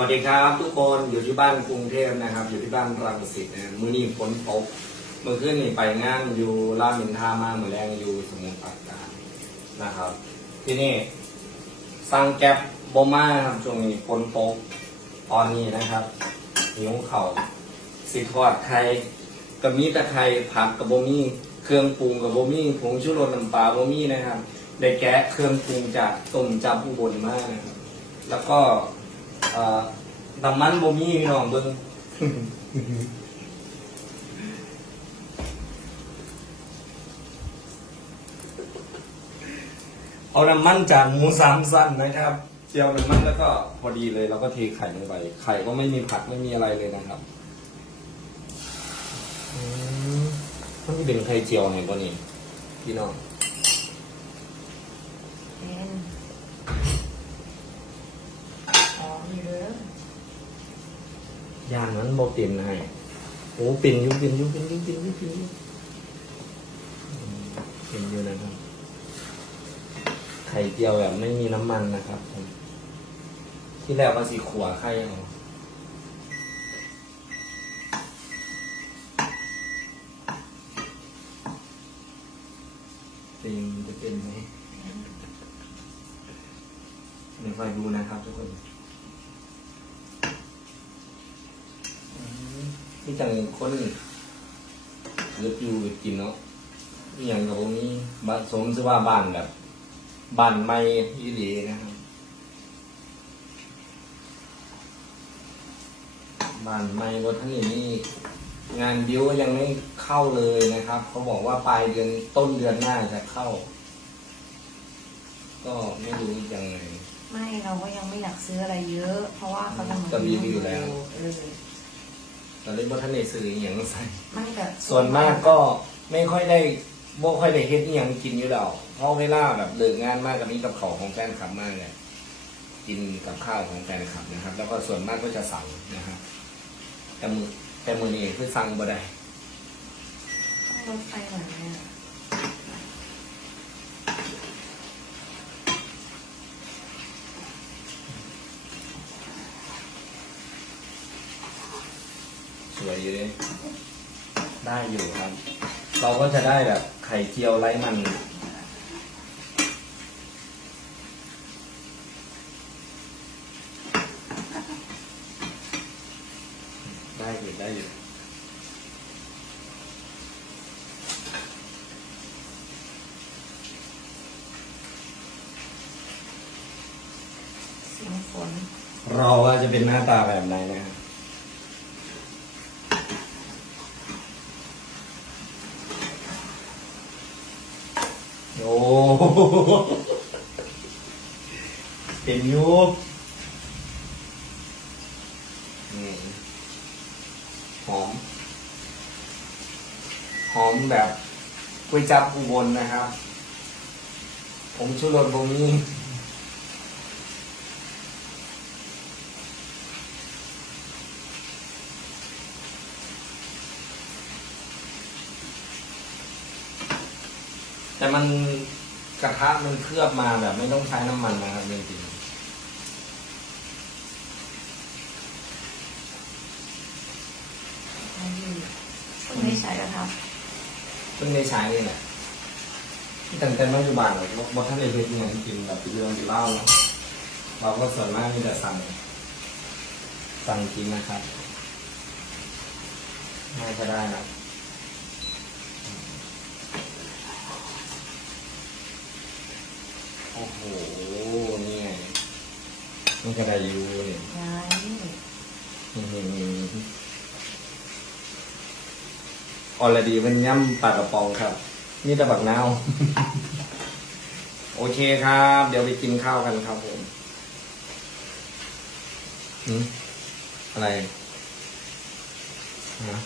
วัสดีครับทุกคนอยู่ที่บ้านกรุงเทพนะครับ อยู่ที่บ้านรังสิตนะมือนี้ฝนตกเมื่อคืนนี่ไปงานอยู่รามอินทรามาเหมื่อแรงอยู่สมุทรปราการนะครับ ที่นี่สั่งแก๊บบมาครับช่วงนี้ฝนตกตอนนี้นะครับหิวเข่าสิทอดไข่กับมีตะไคร้ผักกับโบมี่เครื่องปรุงกับโบมี่ผงชูรสน้ำปลาโบมี่นะครับได้แกะเครื่องปรุงจากต้มจับอุบลมากนะครับแล้วก็ อ่อน้ำมันบ่มีพี่น้องเบิ่งเอาน้ำมันจากหมูสามสั้นนะครับเจียวน้ำมันแล้วก็พอดีเลยแล้วก็เทไข่ลงไป ไข่ก็ไม่มีผักไม่มีอะไรเลยนะครับอืมมันเป็นไข่เจียวไหนบ่นี่พี่น้อง เป็นหอมอยู่เลย ย่านนั้นบ่เปลี่ยนให้โอ้ปลี่นอยุปลี่นอยุปลี่นอยุปลี่นอยุปลี่นอยุอืมเปลี่นอยู่นะครับ ไข่เจียวแบบไม่มีน้ำมันนะครับ ที่แรกว่าสีขัวไข่เอาเป็นจะเป็นไหมเดี๋ยวคอยดูนะครับทุกคน ที่จังคนเลือกอยู่กินเนาะอหย่างกับผมนี้บ้านสมชื่อว่าบ้านแบบบ้านไม่ยี่หลีนะครับ บ้านไม่รถท่านนี้นี่งานบิวยังไม่เข้าเลยนะครับ เขาบอกว่าปลายเดือนต้นเดือนหน้าจะเข้า ก็ไม่รู้ยังไง ไม่เราก็ยังไม่อยากซื้ออะไรเยอะ เพราะว่าเขาจะมาก็รีวิวแล้ว เออ ตอนนี้ว่าท่านในซื้ออหย่างใส่ไม่แบบส่วนมากก็ไม่ค่อยได้บ่ค่อยได้เฮ็ดอหยังกินอยู่แล้วเพราะเวลาแบบเลิกงานมากกับนี้กับเขาวของแฟนคลับมากเลยกินกับข้าวของแฟนคลับนะครับ แล้วก็ส่วนมากก็จะสั่งนะครับแต่มือแต่มือนี้คือสั่งบ่ได้ต้องลดไฟหน่อยเนี่ย สวยอยู่เลยได้อยู่ครับ เราก็จะได้แบบไข่เจียวไร้มัน ได้อยู่ได้อยู่เสียงฝนรอว่าจะเป็นหน้าตาแบบไหนนะครับ เป็นอยูอืมหอม หอมแบบก๋วยจับอุบลนะครับ ผมชุรสบะหมี่ แต่มันกระทะมันเคลือบมาแบบไม่ต้องใช้น้ำมันนะครับจริงอันนี้เพิ่งไม่ใช้กระทะๆเพิ่งได้ใช้นี่แหละที่ตั้งแต่ปัจจุบันเลยว่าท่านได้เห็นอย่างกินแบบเรื่องที่เล่าเนาะเราก็ส่วนมากมีแต่สั่ง สั่งกินนะครับน่าจะได้นะ โอ้โหนี่ไงนี่ก็ได้อยูเนี่ยย้ายออลดีมันย่ำปลากระป๋องครับ นี่ตะบักนาว โอเคครับ เดี๋ยวไปกินข้าวกันครับผมหืมอะไรฮะ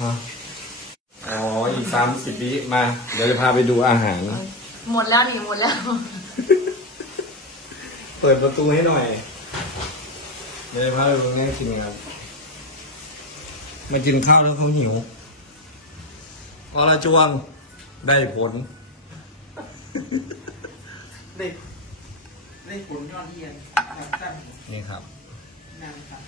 ฮะอ๋ออีกสามสิบวิมา เดี๋ยวจะพาไปดูอาหาร หมดแล้วนี่หมดแล้ว เปิดประตูให้หน่อยเดี๋ยวจะพาไปดูแง่กินครับมากินข้าวแล้วเขาหิวอละจวงได้ผลได้ได้ได้ผลยอดเยี่ยมแบบสั้นนี่ครับ นานค่ะ